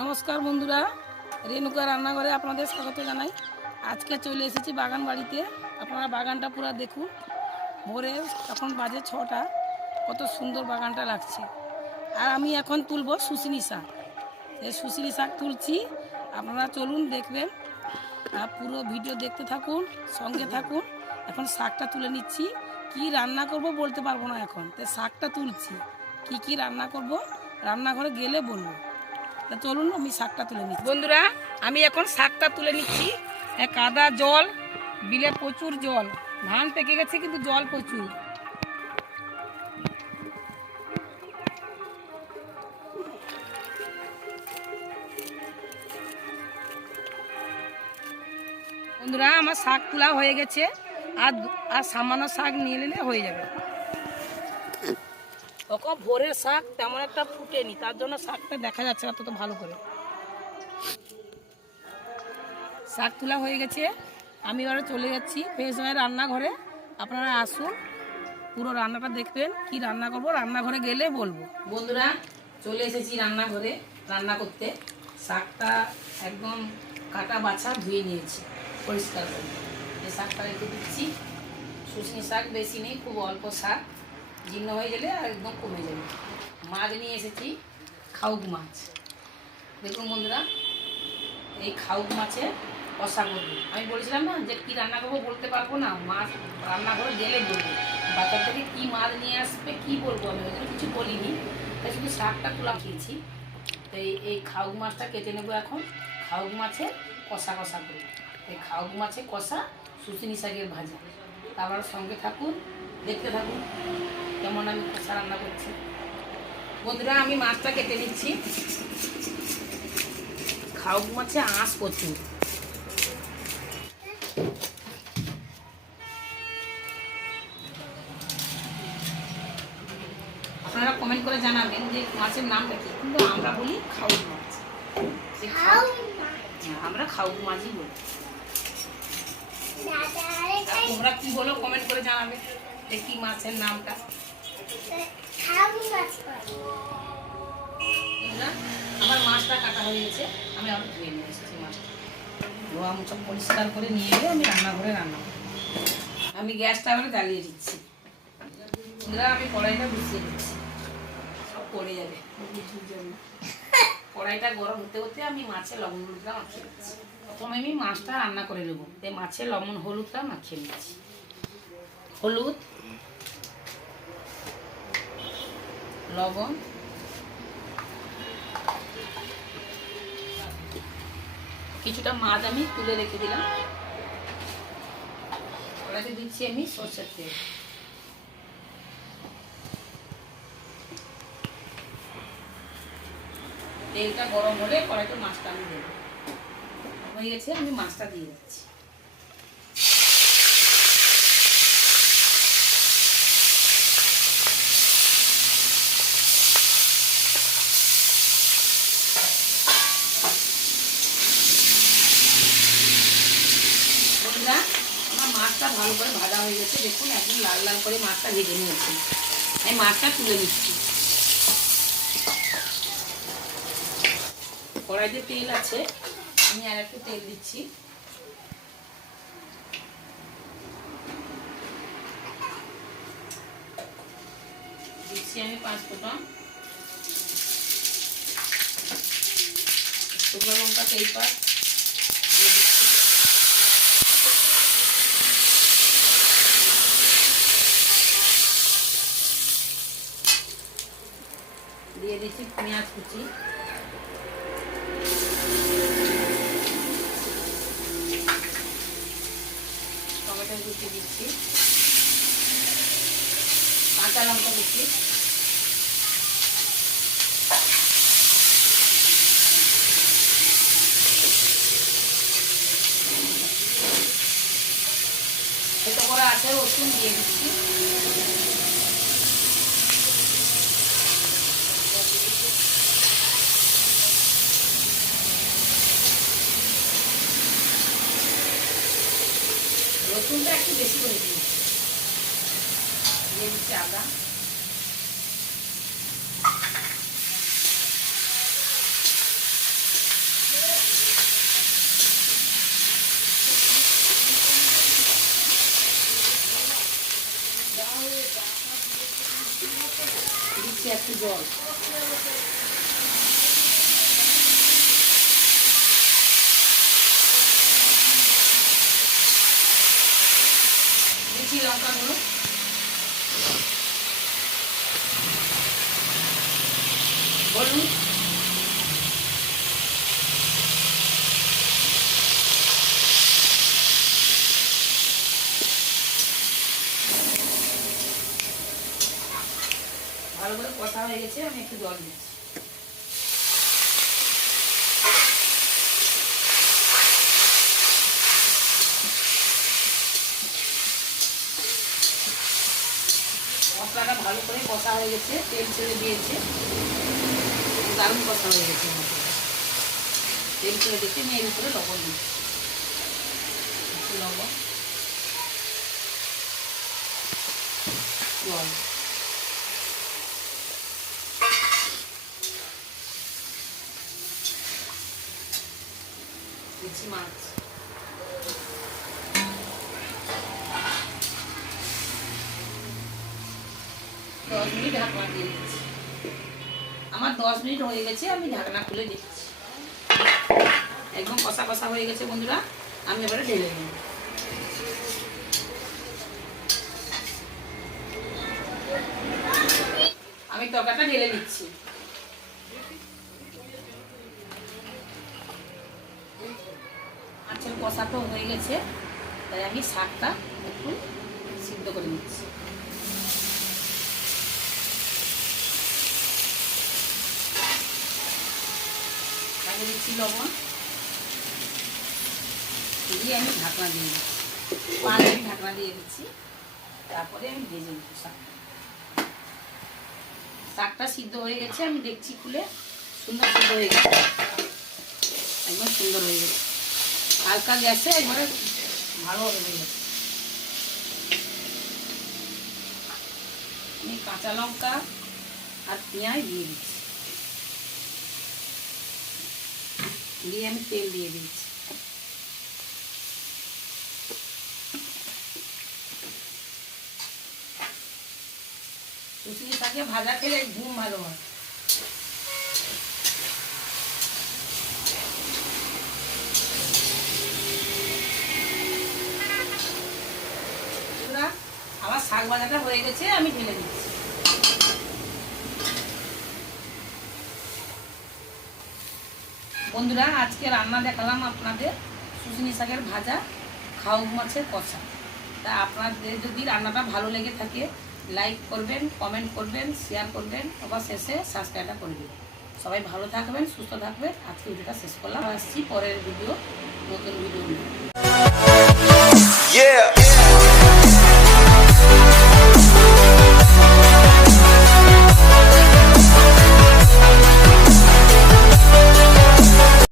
নমস্কার বন্ধুরা, রেণুকা রান্নাঘরে আপনাদের স্বাগত জানাই। আজকে চলে এসেছি বাগান বাড়িতে। আপনারা বাগানটা পুরো দেখুন। ভোরে এখন বাজে 6টা, কত সুন্দর বাগানটা লাগছে। আর আমি এখন তুলব শুশনি শাক। এই শুশনি শাক তুলছি, আপনারা চলুন দেখবেন। আর পুরো ভিডিও দেখতে থাকুন, সঙ্গে থাকুন। এখন শাকটা তুলে নিচ্ছি। কি রান্না করব বলতে পারবো না এখন, তো শাকটা তুলছি। কি রান্না করব রান্নাঘরে গেলে বলবো। তা চলুন আমি শাকটা তুলে নিচ্ছি। বন্ধুরা, আমি এখন শাকটা তুলে নিচ্ছি। কাদা জল, বিলে প্রচুর জল, ধান পেকে গেছে কিন্তু জল প্রচুর। বন্ধুরা, আমার শাক তোলা হয়ে গেছে। আর সামান্য শাক নিয়ে নিলে হয়ে যাবে। তখন ভোরের শাক তেমন একটা ফুটেনি, তার জন্য শাকটা দেখা যাচ্ছে না তত ভালো করে। শাক তোলা হয়ে গেছে, আমি এবারে চলে যাচ্ছি পেশায় রান্নাঘরে। আপনারা আসুন, পুরো রান্নাটা দেখবেন। কি রান্না করব রান্নাঘরে গেলে বলবো। বন্ধুরা, চলে এসেছি রান্নাঘরে রান্না করতে। শাকটা একদম কাটা বাছা ধুয়ে নিয়েছি পরিষ্কার করে। এই শাকটা রেখে দিচ্ছি। শুশনি শাক বেশি নেই, খুব অল্প শাক, জীর্ণ হয়ে গেলে আর একদম কমে যাবে। মাছ নিয়ে এসেছি, খাউক মাছ। দেখুন বন্ধুরা, এই খাউক মাছে কষা করবো। আমি বলেছিলাম না যে কী রান্না করবো বলতে পারবো না, মাছ রান্নাঘরে গেলে বলবো। বাজার থেকে কী মাছ নিয়ে আসবে কী বলবো, আমি ওই জন্য কিছু বলিনি। তাই শুধু শাকটা তুলা খেয়েছি। তো এই খাউক মাছটা কেটে নেবো এখন। খাউক মাছে কষা কষা করবো। এই খাউক মাছে কষা, শুশনি শাকের ভাজা। তারপর সঙ্গে থাকুন, দেখতে থাকুন কেমন আমি কষা রান্না করছি। বন্ধুরা, আমি মাছটা কেটে নিচ্ছি। খাউক মাছে আঁশ প্রচুর। আপনারা কমেন্ট করে জানাবেন যে মাছের নামটা কি, কিন্তু আমরা বলি খাউক মাছ। আমরা খাউক মাছই বলি। তোমরা কি বলো কমেন্ট করে জানাবে যে কি মাছের নামটা। আমার মাছটা কাটা হয়ে গেছে, আমি আবার ধুয়ে নিয়ে এসেছি মাছটা। ধোয়া মুছা পরিষ্কার করে নিয়ে এলে আমি রান্নাঘরে রান্না করি। আমি গ্যাসটা এবারে জ্বালিয়ে দিচ্ছি। আমি কড়াইটা বসিয়ে দিচ্ছি, সব পড়ে যাবে। কড়াইটা গরম হতে হতে আমি মাছে লবণ হলুদটা মাখিয়ে দিচ্ছি। প্রথমে আমি মাছটা রান্না করে নেবো, তাই মাছে লবণ হলুদটা মাখিয়ে নিচ্ছি। হলুদ, লবণ, কিছুটা মাছ আমি তুলে রেখে দিলাম। কড়াইতে দিচ্ছি আমি সরষের তেল। তেলটা গরম হলে কড়াইতে মাছটা আমি দেবো। হয়ে গেছে, আমি মাছটা দিয়ে দিচ্ছি। আমার মাছটা ভালো করে ভাজা হয়ে গেছে, দেখুন একদম লাল লাল করে মাছটা ভেজে নিয়েছি। আমি মাছটা তুলে নিচ্ছি। কড়াইতে তেল আছে, আমি আর একটু তেল দিচ্ছি। দিচ্ছি আমি 5 ফোঁটন, শুকনো লঙ্কা তেজপাত দিয়ে দিচ্ছি। দিয়ে দিচ্ছি পেঁয়াজ কুচি, টমেটো কুচি দিচ্ছি, কাঁচা লঙ্কা কুচি, ছোটো করে আছে রসুন দিয়ে দিচ্ছি। রসুনটা একটু বেশি করে দিই। দিয়ে দিচ্ছি আদা, একটু জল। দিচ্ছি লঙ্কা গুঁড়ো, হলুদ, ভালো করে কষা হয়ে গেছে, আমি একটু জল দিচ্ছি। মশলাটা ভালো করে কষা হয়ে গেছে, তেল ছেড়ে দিয়েছে, দারুণ কষা হয়ে গেছে মশলাটা। তেল ছেড়ে দিচ্ছি, আমি এর উপরে লবণ দিচ্ছি, একটু লবণ, জল, দিচ্ছি মাছ। 10 মিনিট ঢাকনা দিয়ে দিচ্ছি। আমার 10 মিনিট হয়ে গেছে, আমি ঢাকনা খুলে দিচ্ছি। একদম কষা কষা হয়ে গেছে বন্ধুরা, আমি এবারে ঢেলে নেব। আমি তরকারিটা ঢেলে নিচ্ছি। আচ্ছা, কষা তো হয়ে গেছে, তাই আমি শাকটা একটু সিদ্ধ করে নিচ্ছি। আগে দিচ্ছি লবণ, দিয়ে আমি ঢাকনা দিয়ে দিচ্ছি, 5 মিনিট ঢাকনা দিয়ে দিচ্ছি, তারপরে আমি ভেজে নিচ্ছি শাকটা। শাকটা সিদ্ধ হয়ে গেছে, আমি দেখছি খুলে, সুন্দর সিদ্ধ হয়ে গেছে, একদম সুন্দর হয়ে গেছে, হালকা গ্যাসে একবারে ভালোভাবে হয়ে গেছে। আমি কাঁচা লঙ্কা আর পেঁয়াজ দিয়ে দিচ্ছি, দিয়ে আমি তেল দিয়ে দিচ্ছি। শুকনো শাকে ভাজা খেলে ঘুম ভালো হয়। আমার শাক ভাজাটা হয়ে গেছে, আমি ঢেলে দিচ্ছি। বন্ধুরা, আজকে রান্না দেখালাম আপনাদের শুকনো শাকের ভাজা, খাউক মাছের কষা। তা আপনাদের যদি রান্নাটা ভালো লেগে থাকে, লাইক করবেন, কমেন্ট করবেন, শেয়ার করবেন, আবার শেষে সাবস্ক্রাইবটা করবেন। সবাই ভালো থাকবেন, সুস্থ থাকবেন। আজকে ভিডিওটা শেষ করলাম, আসছি পরের ভিডিও, নতুন ভিডিও নিয়ে।